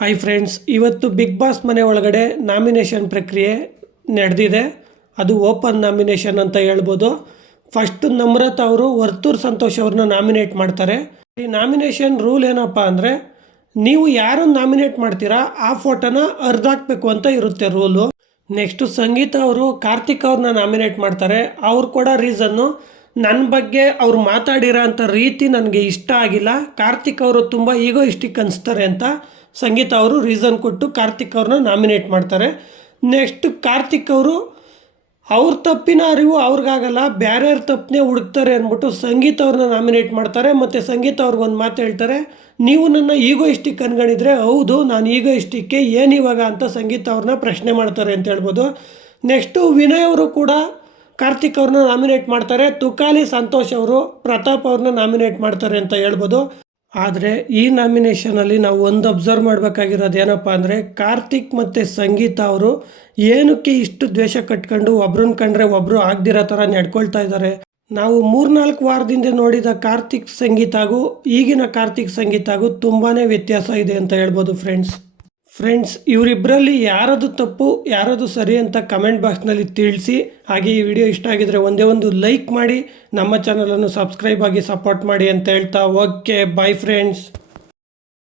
Hi friends, ಇವತ್ತು big boss ಮನೆ ಒಳಗಡೆ ನಾಮಿನೇಷನ್ ಪ್ರಕ್ರಿಯೆ ನಡೆದಿದೆ. ಅದು ಓಪನ್ ನಾಮಿನೇಷನ್ ಅಂತ ಹೇಳ್ಬೋದು. ಫಸ್ಟ್ ನಮ್ರತಾ ಅವರು ವರ್ತೂರ್ ಸಂತೋಷ್ ಅವ್ರನ್ನ ನಾಮಿನೇಟ್ ಮಾಡ್ತಾರೆ. ಈ ನಾಮಿನೇಷನ್ ರೂಲ್ ಏನಪ್ಪ ಅಂದರೆ, ನೀವು ಯಾರನ್ನು ನಾಮಿನೇಟ್ ಮಾಡ್ತೀರಾ ಆ ಫೋಟೋನ ಹರಿದಾಕಬೇಕು ಅಂತ ಇರುತ್ತೆ ರೂಲು. ನೆಕ್ಸ್ಟು ಸಂಗೀತ ಅವರು ಕಾರ್ತಿಕ್ ಅವ್ರನ್ನ ನಾಮಿನೇಟ್ ಮಾಡ್ತಾರೆ. ಅವ್ರು ಕೂಡ ರೀಸನ್ನು, ನನ್ನ ಬಗ್ಗೆ ಅವ್ರು ಮಾತಾಡಿರೋ ಅಂಥ ರೀತಿ ನನಗೆ ಇಷ್ಟ ಆಗಿಲ್ಲ, ಕಾರ್ತಿಕ್ ಅವರು ತುಂಬ ಈಗೋಯಿಸ್ಟಿಕ್ ಅನಿಸ್ತಾರೆ ಅಂತ ಸಂಗೀತ ಅವರು ರೀಸನ್ ಕೊಟ್ಟು ಕಾರ್ತಿಕ್ ಅವ್ರನ್ನ ನಾಮಿನೇಟ್ ಮಾಡ್ತಾರೆ. ನೆಕ್ಸ್ಟ್ ಕಾರ್ತಿಕ್ ಅವರು ಅವ್ರ ತಪ್ಪಿನ ಅರಿವು ಅವ್ರಿಗಾಗಲ್ಲ, ಬೇರೆಯವ್ರ ತಪ್ಪನ್ನೇ ಹುಡುಕ್ತಾರೆ ಅಂದ್ಬಿಟ್ಟು ಸಂಗೀತ ಅವ್ರನ್ನ ನಾಮಿನೇಟ್ ಮಾಡ್ತಾರೆ. ಮತ್ತು ಸಂಗೀತ ಅವ್ರಿಗೊಂದು ಮಾತು ಹೇಳ್ತಾರೆ, ನೀವು ನನ್ನ ಈಗೋಯಿಸ್ಟಿಕ್ ಅನ್ಕೊಂಡಿದ್ರೆ ಹೌದು, ನಾನು ಈಗೋಯಿಸ್ಟಿಕ್ಕೆ ಏನಿವಾಗ ಅಂತ ಸಂಗೀತ ಅವ್ರನ್ನ ಪ್ರಶ್ನೆ ಮಾಡ್ತಾರೆ ಅಂತ ಹೇಳ್ಬೋದು. ನೆಕ್ಸ್ಟು ವಿನಯ್ ಅವರು ಕೂಡ ಕಾರ್ತಿಕ್ ಅವ್ರನ್ನ ನಾಮಿನೇಟ್ ಮಾಡ್ತಾರೆ. ತುಕಾಲಿ ಸಂತೋಷ್ ಅವರು ಪ್ರತಾಪ್ ಅವ್ರನ್ನ ನಾಮಿನೇಟ್ ಮಾಡ್ತಾರೆ ಅಂತ ಹೇಳ್ಬೋದು. ಆದರೆ ಈ ನಾಮಿನೇಷನಲ್ಲಿ ನಾವು ಒಂದು ಅಬ್ಸರ್ವ್ ಮಾಡಬೇಕಾಗಿರೋದು ಏನಪ್ಪ ಅಂದರೆ, ಕಾರ್ತಿಕ್ ಮತ್ತು ಸಂಗೀತ ಅವರು ಏನಕ್ಕೆ ಇಷ್ಟು ದ್ವೇಷ ಕಟ್ಕೊಂಡು ಒಬ್ರನ್ನ ಕಂಡ್ರೆ ಒಬ್ಬರು ಆಗದಿರೋ ಥರ ನಡ್ಕೊಳ್ತಾ ಇದ್ದಾರೆ. ನಾವು 3-4 ವಾರದಿಂದ ನೋಡಿದ ಕಾರ್ತಿಕ್ ಸಂಗೀತಾಗೂ ಈಗಿನ ಕಾರ್ತಿಕ್ ಸಂಗೀತಾಗೂ ತುಂಬಾ ವ್ಯತ್ಯಾಸ ಇದೆ ಅಂತ ಹೇಳ್ಬೋದು ಫ್ರೆಂಡ್ಸ್ ಇವರಿಬ್ಬರಲ್ಲಿ ಯಾರದು ತಪ್ಪು ಯಾರದು ಸರಿ ಅಂತ ಕಮೆಂಟ್ ಬಾಕ್ಸ್ನಲ್ಲಿ ತಿಳಿಸಿ. ಹಾಗೆ ಈ ವಿಡಿಯೋ ಇಷ್ಟ ಆಗಿದ್ರೆ ಒಂದೇ ಒಂದು ಲೈಕ್ ಮಾಡಿ, ನಮ್ಮ ಚಾನಲನ್ನು ಸಬ್ಸ್ಕ್ರೈಬ್ ಆಗಿ ಸಪೋರ್ಟ್ ಮಾಡಿ ಅಂತ ಹೇಳ್ತಾ, ಓಕೆ ಬಾಯ್ ಫ್ರೆಂಡ್ಸ್.